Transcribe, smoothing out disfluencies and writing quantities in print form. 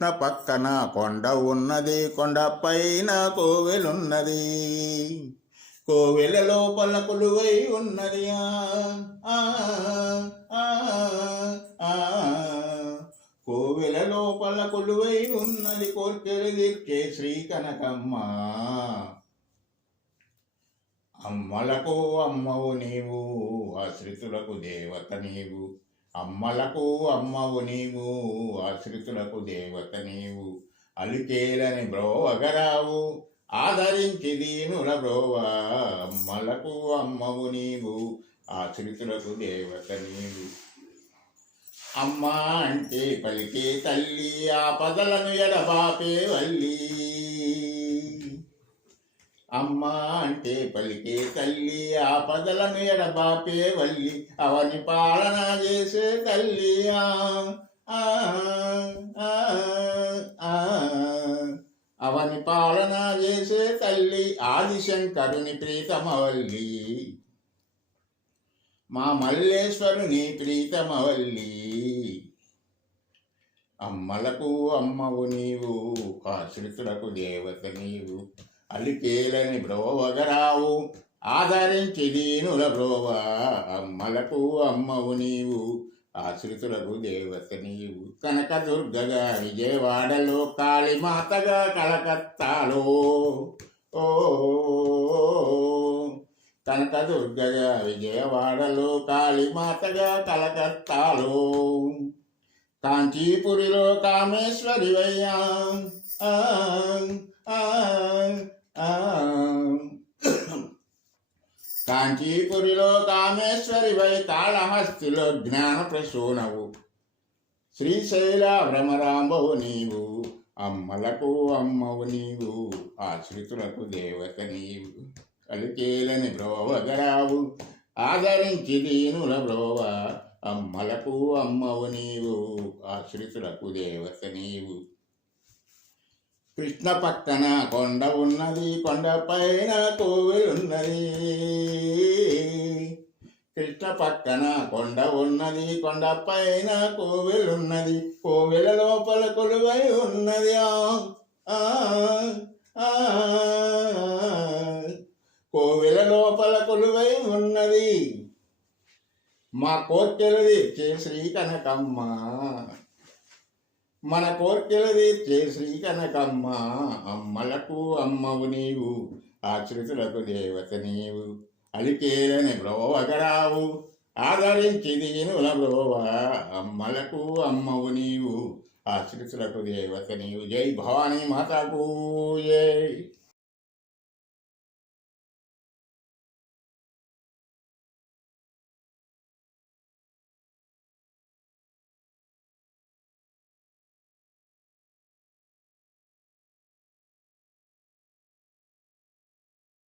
కృష్ణ పక్కన కొండ ఉన్నది, కొండ పైన కోవెలున్నది, కోవెల లోపల కొలువై ఉన్నది. కోవెల లోపల కొలువై ఉన్నది, కోర్కెలు తీర్చే శ్రీ కనకమ్మ. అమ్మలకు అమ్మవు నీవు, ఆశ్రితులకు దేవత నీవు. అమ్మలకు అమ్మవు నీవు, ఆశ్రితులకు దేవత నీవు. అలికేలని బ్రోవగరావు, ఆదరించి దీనుల బ్రోవా. అమ్మలకు అమ్మవు నీవు, ఆశ్రితులకు దేవత నీవు. అమ్మ అంటే పలికే తల్లి, ఆపదలను ఎడబాపే వల్లి. అమ్మ అంటే పలికే తల్లి, ఆపదలను ఎడబాపే వల్లి. అవని పాలన చేసే తల్లి, అవని పాలన చేసే తల్లి. ఆదిశంకరుని ప్రీతమవల్లి, మా మల్లేశ్వరుని ప్రీతమవల్లి. అమ్మలకు అమ్మవు నీవు, ఆశ్రితులకు దేవత నీవు. అలికేలని బ్రోవగరావు, ఆదరించి దీనుల బ్రోవా. అమ్మలకు అమ్మవు నీవు, ఆశ్రితులకు దేవత నీవు. కనకదుర్గగా విజయవాడలో, కాళీమాతగా కలకత్తాలో. ఓ కనకదుర్గగా విజయవాడలో, కాళీమాతగా కలకత్తాలో. కాంచీపురిలో కామేశ్వరివయ్యా, కాంచీపురిలో కామేశ్వరివై, కాళహస్తిలో జ్ఞాన ప్రసూనవు. శ్రీశైల భ్రమరాంబవు నీవు, అమ్మలకు అమ్మవు నీవు, ఆశ్రితులకు దేవత నీవు. కలికేలని బ్రోవగరావు, ఆదరించి దీనుల బ్రోవా. అమ్మలకు అమ్మవు నీవు, ఆశ్రితులకు దేవత నీవు. కృష్ణ పక్కన కొండ ఉన్నది, కొండ పైన కోవెలున్నది. కృష్ణ పక్కన కొండ ఉన్నది, కొండ పైన కోవెలున్నది. కోవెల లోపల కొలువై ఉన్నది. కోవెల లోపల కొలువై ఉన్నది, మా కోర్కెలు తీర్చే శ్రీ కనకమ్మ. మన కోర్కెలు తీర్చే శ్రీ కనకమ్మ. అమ్మలకు అమ్మవు నీవు, ఆశ్రితులకు దేవత నీవు. అలికేలని బ్రోవగరావు, ఆదరించి దీనుల బ్రోవా. అమ్మలకు అమ్మవు నీవు, ఆశ్రితులకు దేవత నీవు. జై భవానీ మాతాకు జై.